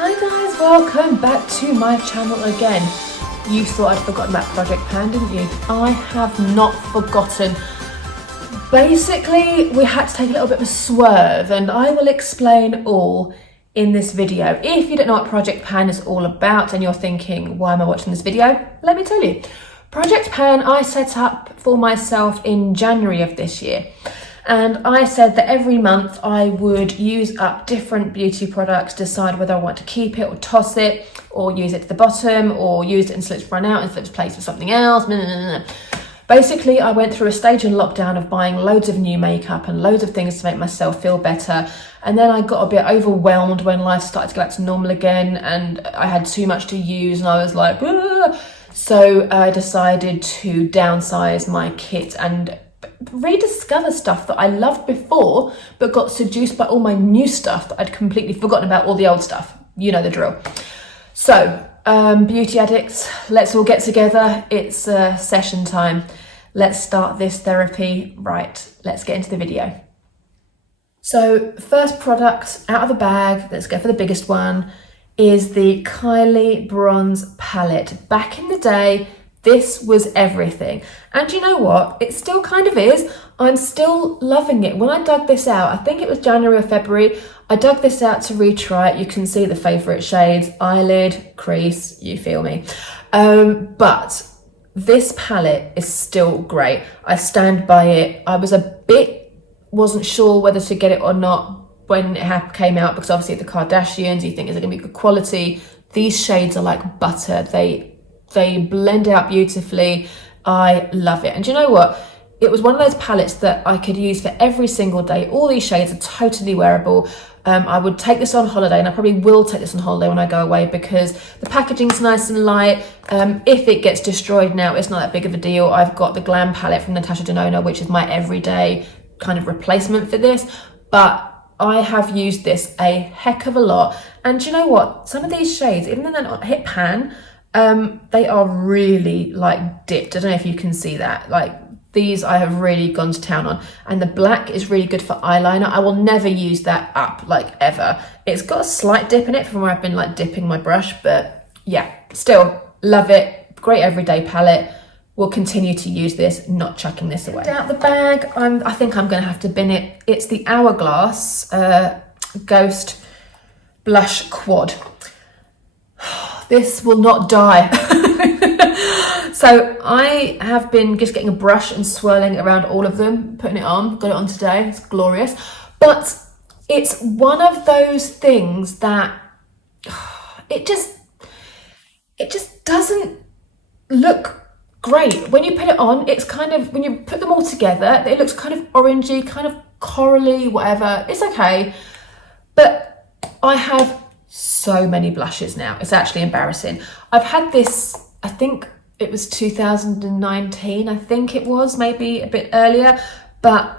Hi guys, welcome back to my channel again. You thought I'd forgotten about Project Pan, didn't you? I have not forgotten. Basically, we had to take a little bit of a swerve and I will explain all in this video. If you don't know what Project Pan is all about and you're thinking, why am I watching this video? Let me tell you. Project Pan I set up for myself in January of this year. And I said that every month I would use up different beauty products, decide whether I want to keep it or toss it, or use it to the bottom, or use it until it's run out, until it's replaced with something else. Basically, I went through a stage in lockdown of buying loads of new makeup and loads of things to make myself feel better. And then I got a bit overwhelmed when life started to go back to normal again and I had too much to use and I was like, ah! So I decided to downsize my kit and rediscover stuff that I loved before but got seduced by all my new stuff that I'd completely forgotten about, all the old stuff. You know the drill. So beauty addicts, let's all get together. It's session time. Let's start this therapy. Right, let's get into the video. So first product out of the bag, let's go for the biggest one, is the Kylie bronze palette. Back in the day, this was everything. And you know what? It still kind of is. I'm still loving it. When I dug this out, I think it was January or February, I dug this out to retry it. You can see the favourite shades, eyelid, crease, you feel me. But this palette is still great. I stand by it. I wasn't sure whether to get it or not when it came out, because obviously the Kardashians, you think, is it going to be good quality? These shades are like butter. They blend out beautifully. I love it. And do you know what? It was one of those palettes that I could use for every single day. All these shades are totally wearable. I would take this on holiday, and I probably will take this on holiday when I go away because the packaging's nice and light. If it gets destroyed now, it's not that big of a deal. I've got the Glam palette from Natasha Denona, which is my everyday kind of replacement for this. But I have used this a heck of a lot. And do you know what? Some of these shades, even though they're not hit pan, they are really like dipped. I don't know if you can see that. Like these I have really gone to town on. And the black is really good for eyeliner. I will never use that up, like ever. It's got a slight dip in it from where I've been like dipping my brush, but yeah, still love it. Great everyday palette. We'll continue to use this, not chucking this away. Out the bag, I think I'm gonna have to bin it. It's the Hourglass Ghost Blush Quad. This will not die. So I have been just getting a brush and swirling around all of them, putting it on, got it on today, it's glorious. But it's one of those things that it just doesn't look great. When you put it on, it's kind of, when you put them all together, it looks kind of orangey, kind of corally, whatever. It's okay. But I have so many blushes now. It's actually embarrassing. I've had this, I think it was 2019, I think it was, maybe a bit earlier. But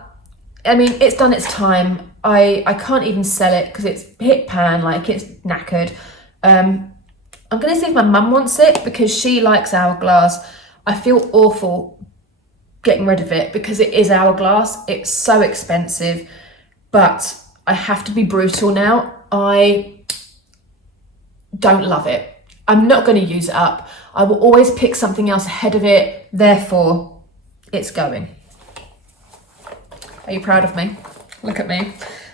I mean, it's done its time. I can't even sell it because it's hit pan, like it's knackered. I'm gonna see if my mum wants it because she likes Hourglass. I feel awful getting rid of it because it is Hourglass. It's so expensive, but I have to be brutal now. I don't love it. I'm not going to use it up. I will always pick something else ahead of it. Therefore, it's going. Are you proud of me? Look at me.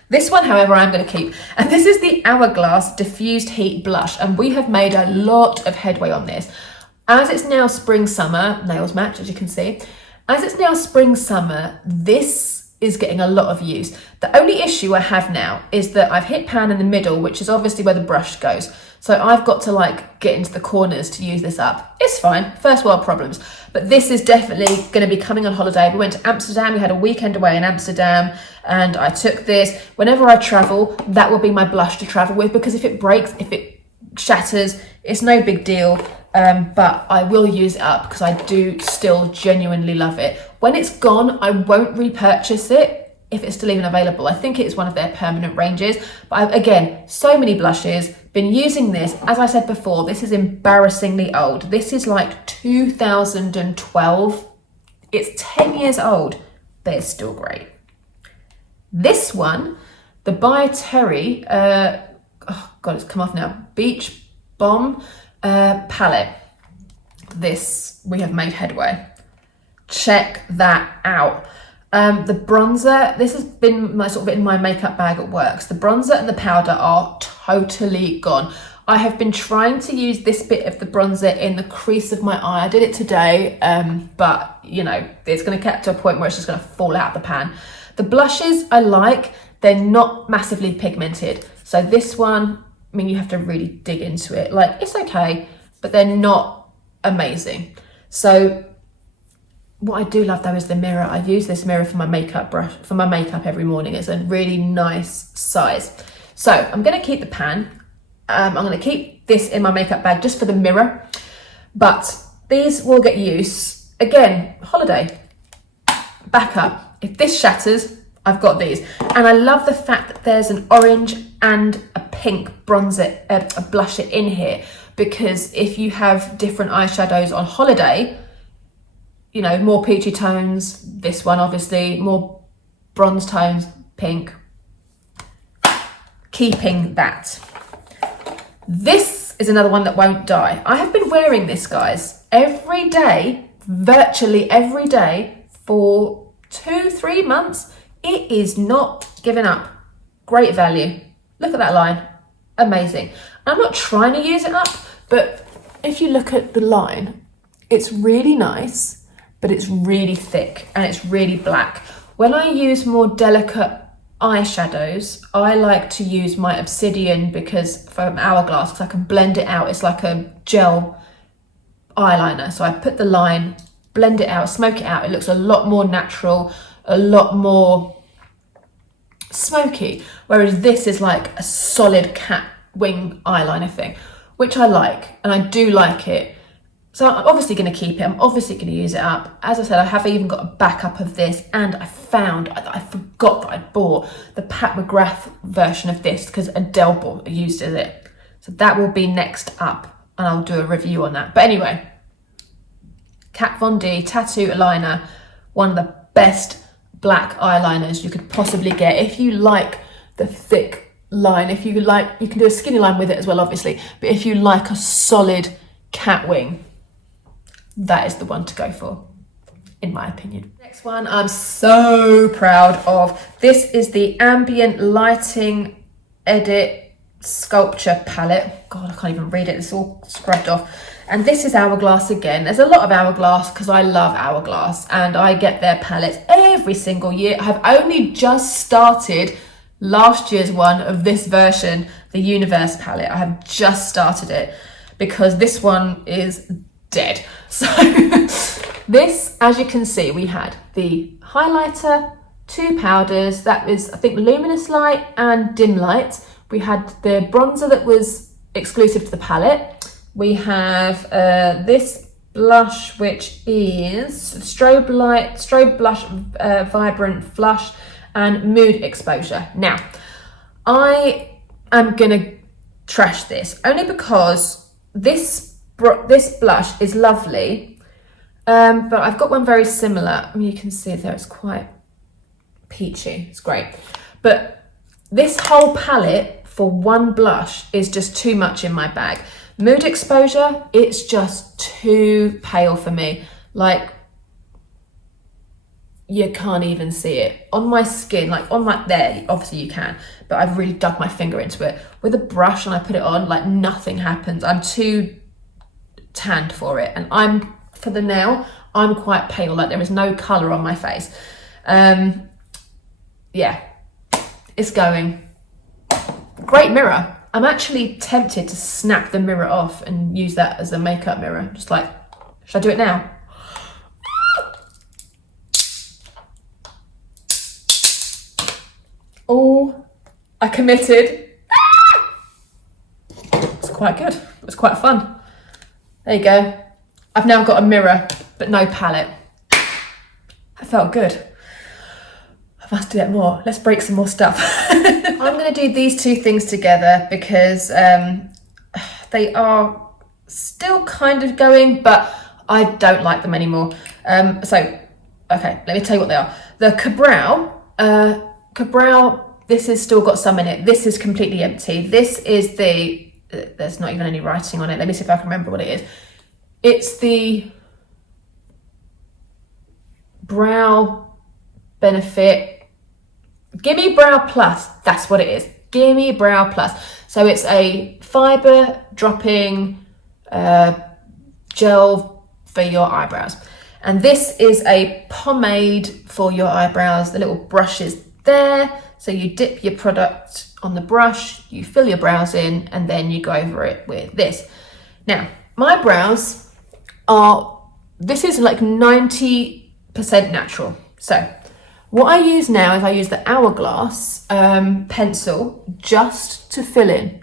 This one, however, I'm going to keep. And this is the Hourglass Diffused Heat Blush. And we have made a lot of headway on this. As it's now spring, summer, nails match, as you can see. As it's now spring, summer, this is getting a lot of use. The only issue I have now is that I've hit pan in the middle, which is obviously where the brush goes. So I've got to like get into the corners to use this up. It's fine, first world problems. But this is definitely going to be coming on holiday. We went to Amsterdam, we had a weekend away in Amsterdam, and I took this. Whenever I travel, that will be my blush to travel with, because if it breaks, if it shatters, it's no big deal. But I will use it up because I do still genuinely love it. When it's gone, I won't repurchase it if it's still even available. I think it's one of their permanent ranges. But again, so many blushes, been using this. As I said before, this is embarrassingly old. This is like 2012. It's 10 years old, but it's still great. This one, the By Terry, oh God, it's come off now. Beach Balm palette. This, we have made headway. Check that out. The bronzer, this has been my sort of in my makeup bag at work. So the bronzer and the powder are totally gone. I have been trying to use this bit of the bronzer in the crease of my eye. I did it today, but you know, it's going to get to a point where it's just going to fall out the pan. The blushes I like, they're not massively pigmented. So this one, I mean, you have to really dig into it. Like, it's okay, but they're not amazing. So what I do love though is the mirror. I use this mirror for my makeup brush, for my makeup every morning. It's a really nice size. So I'm going to keep the pan. I'm going to keep this in my makeup bag just for the mirror, but these will get use. Again, holiday, backup. If this shatters, I've got these. And I love the fact that there's an orange and a pink bronzer, a blusher in here, because if you have different eyeshadows on holiday, you know, more peachy tones, this one obviously, more bronze tones, pink, keeping that. This is another one that won't die. I have been wearing this, guys, every day, virtually every day for 2-3 months. It is not giving up. Great value. Look at that line. Amazing. I'm not trying to use it up, but if you look at the line, it's really nice, but it's really thick and it's really black. When I use more delicate eyeshadows, I like to use my Obsidian from Hourglass, because I can blend it out. It's like a gel eyeliner. So I put the line, blend it out, smoke it out. It looks a lot more natural, a lot more smoky. Whereas this is like a solid cat wing eyeliner thing, which I like, and I do like it. So I'm obviously going to keep it. I'm obviously going to use it up. As I said, I have even got a backup of this, and I forgot that I'd bought the Pat McGrath version of this because Adele used it. So that will be next up, and I'll do a review on that. But anyway, Kat Von D Tattoo Aligner, one of the best black eyeliners you could possibly get. If you like the thick line, if you like, you can do a skinny line with it as well, obviously. But if you like a solid cat wing, that is the one to go for, in my opinion. Next one I'm so proud of. This is the Ambient Lighting Edit Sculpture Palette. God, I can't even read it. It's all scrubbed off. And this is Hourglass again. There's a lot of Hourglass because I love Hourglass, and I get their palettes every single year. I've only just started last year's one of this version, the Universe palette. I have just started it because this one is dead. So this, as you can see, we had the highlighter, 2 powders, that was I think Luminous Light and Dim Light. We had the bronzer that was exclusive to the palette. We have this blush, which is Strobe Blush Vibrant Flush and Mood Exposure. Now, I am gonna trash this only because this blush is lovely, but I've got one very similar. I mean, you can see there, it's quite peachy. It's great. But this whole palette for one blush is just too much in my bag. Mood Exposure, it's just too pale for me. Like, you can't even see it on my skin, like on my there, obviously you can, but I've really dug my finger into it with a brush and I put it on, like nothing happens. I'm too tanned for it, and for the nail, I'm quite pale, like there is no colour on my face. Yeah, it's going. Great mirror. I'm actually tempted to snap the mirror off and use that as a makeup mirror. Just like, should I do it now? Oh, I committed. It's quite good. It was quite fun. There you go. I've now got a mirror, but no palette. That felt good. I must do that more. Let's break some more stuff. I'm going to do these 2 things together because they are still kind of going, but I don't like them anymore. Okay, let me tell you what they are. The Cabral this has still got some in it. This is completely empty. This is the, there's not even any writing on it. Let me see if I can remember what it is. It's the Brow Benefit Gimme Brow Plus. That's what it is. Gimme Brow Plus. So it's a fiber dropping gel for your eyebrows. And this is a pomade for your eyebrows. The little brush is there. So you dip your product on the brush, you fill your brows in, and then you go over it with this. Now, my brows are, this is like 90% natural. So what I use now is I use the Hourglass pencil just to fill in.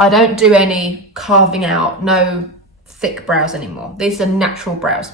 I don't do any carving out, no thick brows anymore. These are natural brows.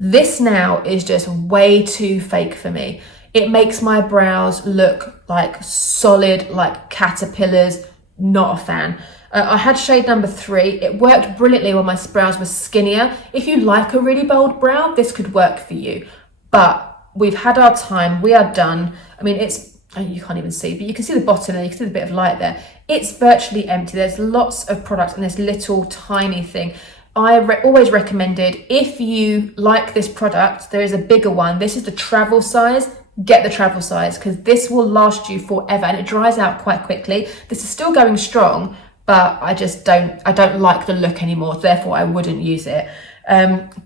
This now is just way too fake for me. It makes my brows look like solid, like caterpillars. Not a fan. I had shade number 3. It worked brilliantly when my brows were skinnier. If you like a really bold brow, this could work for you. But we've had our time. We are done. I mean, it's, you can't even see, but you can see the bottom there. You can see the bit of light there. It's virtually empty. There's lots of product in this little tiny thing. I always recommended, if you like this product, there is a bigger one. This is the travel size. Get the travel size, because this will last you forever and it dries out quite quickly. This is still going strong, but I don't like the look anymore. Therefore, I wouldn't use it.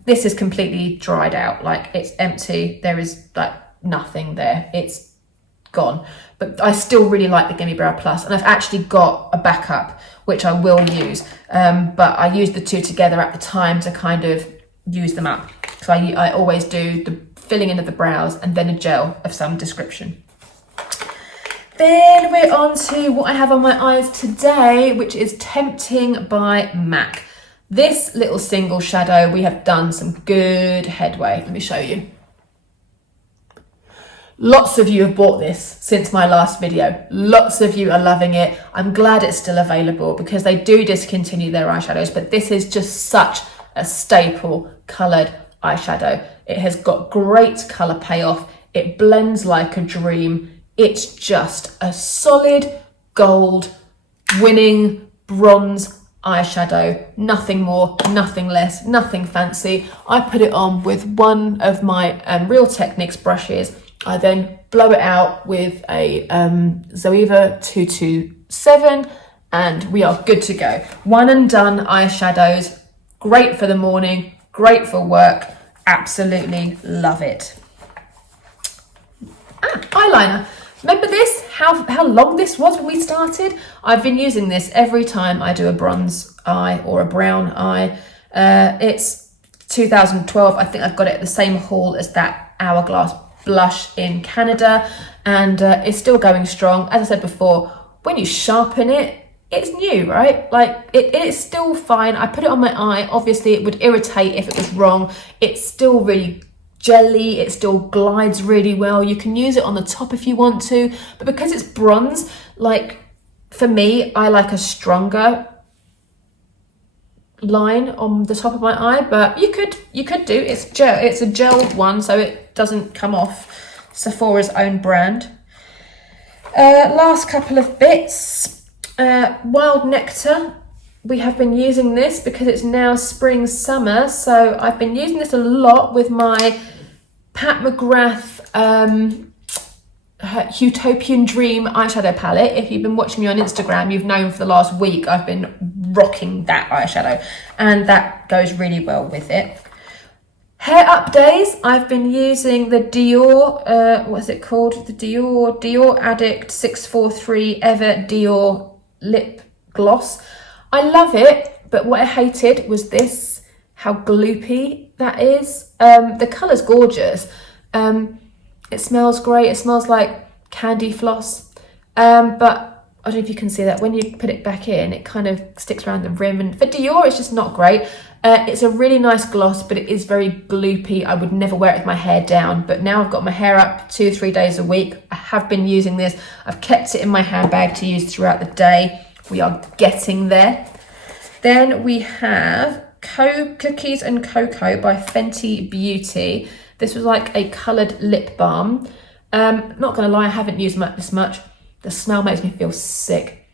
This is completely dried out. Like, it's empty. There is like nothing there. It's gone. But I still really like the Gimme Brow Plus, and I've actually got a backup which I will use, but I used the two together at the time to kind of use them up. So I always do the filling in of the brows and then a gel of some description. Then we're on to what I have on my eyes today, which is Tempting by MAC. This little single shadow, we have done some good headway. Let me show you. Lots of you have bought this since my last video. Lots of you are loving it. I'm glad it's still available because they do discontinue their eyeshadows, but this is just such a staple coloured eyeshadow. It has got great colour payoff. It blends like a dream. It's just a solid gold winning bronze eyeshadow. Nothing more, nothing less, nothing fancy. I put it on with one of my Real Techniques brushes. I then blow it out with a Zoeva 227 and we are good to go. One and done eyeshadows. Great for the morning, great for work. Absolutely love it. Eyeliner. Remember this? How long this was when we started? I've been using this every time I do a bronze eye or a brown eye. It's 2012. I think I've got it at the same haul as that Hourglass blush in Canada, and it's still going strong. As I said before, when you sharpen it, it's new, right? Like it's still fine. I put it on my eye. Obviously it would irritate if it was wrong. It's still really jelly. It still glides really well. You can use it on the top if you want to, but because it's bronze, like for me, I like a stronger line on the top of my eye, but you could do it's a gel one, so it doesn't come off. Sephora's own brand. Last couple of bits. Wild Nectar. We have been using this because it's now spring summer, so I've been using this a lot with my Pat McGrath Utopian Dream eyeshadow palette. If you've been watching me on Instagram, you've known for the last week I've been rocking that eyeshadow, and that goes really well with it. Hair up days, I've been using the Dior, what's it called? The Dior Addict 643 Ever Dior Lip Gloss. I love it, but what I hated was this, how gloopy that is. The colour's gorgeous. It smells great. It smells like candy floss. But I don't know if you can see that when you put it back in, it kind of sticks around the rim. And for Dior, it's just not great. It's a really nice gloss, but it is very gloopy. I would never wear it with my hair down. But now I've got my hair up 2-3 days a week. I have been using this. I've kept it in my handbag to use throughout the day. We are getting there. Then we have Cookies and Cocoa by Fenty Beauty. This was like a coloured lip balm. Not gonna lie, I haven't used this much. The smell makes me feel sick.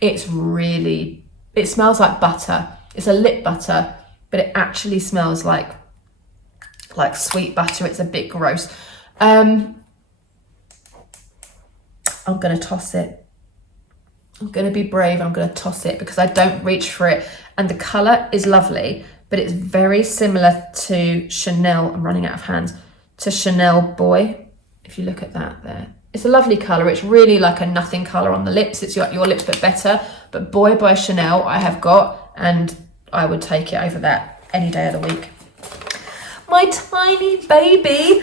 It smells like butter. It's a lip butter, but it actually smells like sweet butter. It's a bit gross. I'm gonna toss it. I'm gonna be brave. I'm gonna toss it because I don't reach for it. And the color is lovely, but it's very similar to Chanel. I'm running out of hands. To Chanel Boy. If you look at that there. It's a lovely color. It's really like a nothing color on the lips. It's your lips, but better. But Boy by Chanel I have got, and I would take it over that any day of the week. My tiny baby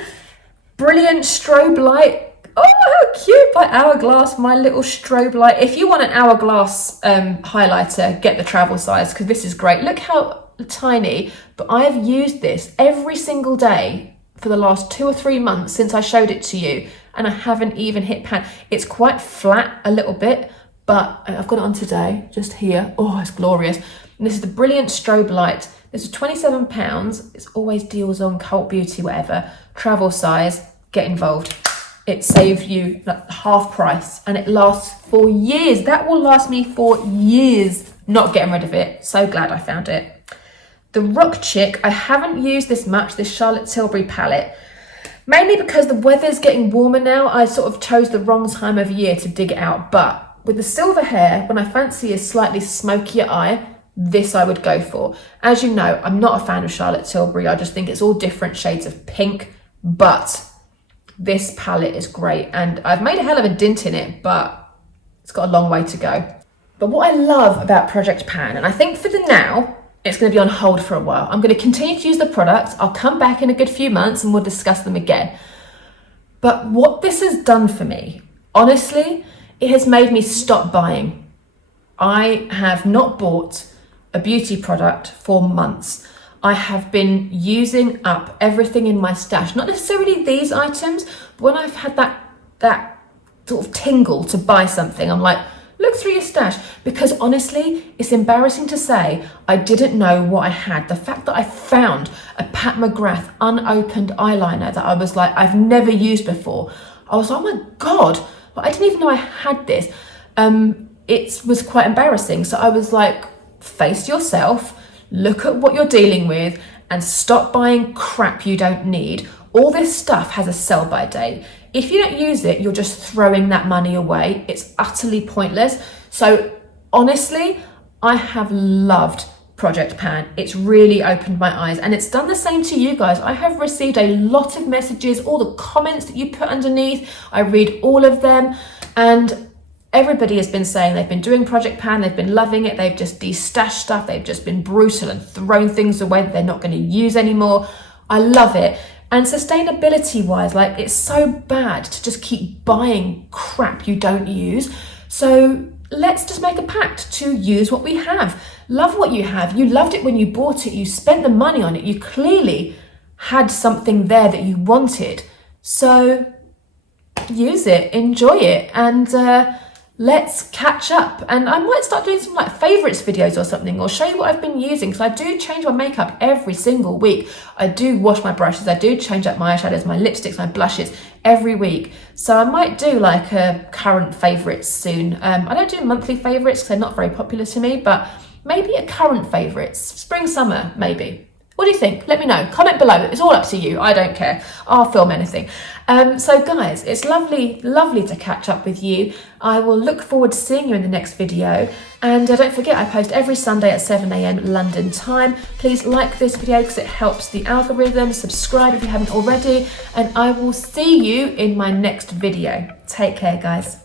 brilliant strobe light. Oh, how cute, by Hourglass, my little strobe light. If you want an Hourglass highlighter, get the travel size, because this is great. Look how tiny, but I have used this every single day for the last 2 or 3 months since I showed it to you, and I haven't even hit pan. It's quite flat a little bit, but I've got it on today, just here. Oh, it's glorious. And this is the brilliant strobe light. This is £27. It's always deals on Cult Beauty, whatever. Travel size, get involved. It saves you like half price, and it lasts for years. That will last me for years. Not getting rid of it. So glad I found it. The Rock Chick, I haven't used this much, this Charlotte Tilbury palette. Mainly because the weather's getting warmer now. I sort of chose the wrong time of year to dig it out. But with the silver hair, when I fancy a slightly smokier eye, this I would go for. As you know, I'm not a fan of Charlotte Tilbury. I just think it's all different shades of pink. But this palette is great. And I've made a hell of a dint in it, but it's got a long way to go. But what I love about Project Pan, and I think for the now, it's going to be on hold for a while. I'm going to continue to use the products. I'll come back in a good few months and we'll discuss them again. But what this has done for me, honestly, it has made me stop buying. I have not bought a beauty product for months. I have been using up everything in my stash. Not necessarily these items, but when I've had that sort of tingle to buy something, I'm like, look through your stash, because honestly, it's embarrassing to say I didn't know what I had. The fact that I found a Pat McGrath unopened eyeliner that I was like, I've never used before. I was like, oh my God, I didn't even know I had this. It was quite embarrassing. So I was like, face yourself, look at what you're dealing with, and stop buying crap you don't need. All this stuff has a sell by date. If you don't use it, you're just throwing that money away. It's utterly pointless. So honestly, I have loved Project Pan. It's really opened my eyes, and it's done the same to you guys. I have received a lot of messages, all the comments that you put underneath. I read all of them, and everybody has been saying they've been doing Project Pan, they've been loving it, they've just destashed stuff, they've just been brutal and thrown things away that they're not going to use anymore. I love it. And sustainability wise, like, it's so bad to just keep buying crap you don't use. So let's just make a pact to use what we have. Love what you have. You loved it when you bought it. You spent the money on it. You clearly had something there that you wanted. So use it, enjoy it, and let's catch up. And I might start doing some like favorites videos or something, or show you what I've been using, because I do change my makeup every single week. I do wash my brushes, I do change up my eyeshadows, my lipsticks, my blushes every week. So I might do like a current favorites soon. I don't do monthly favorites because they're not very popular to me, but maybe a current favorites, spring, summer, maybe. What do you think? Let me know. Comment below. It's all up to you. I don't care. I'll film anything. So guys, it's lovely to catch up with you. I will look forward to seeing you in the next video. And don't forget, I post every Sunday at 7 AM London time. Please like this video because it helps the algorithm. Subscribe if you haven't already. And I will see you in my next video. Take care, guys.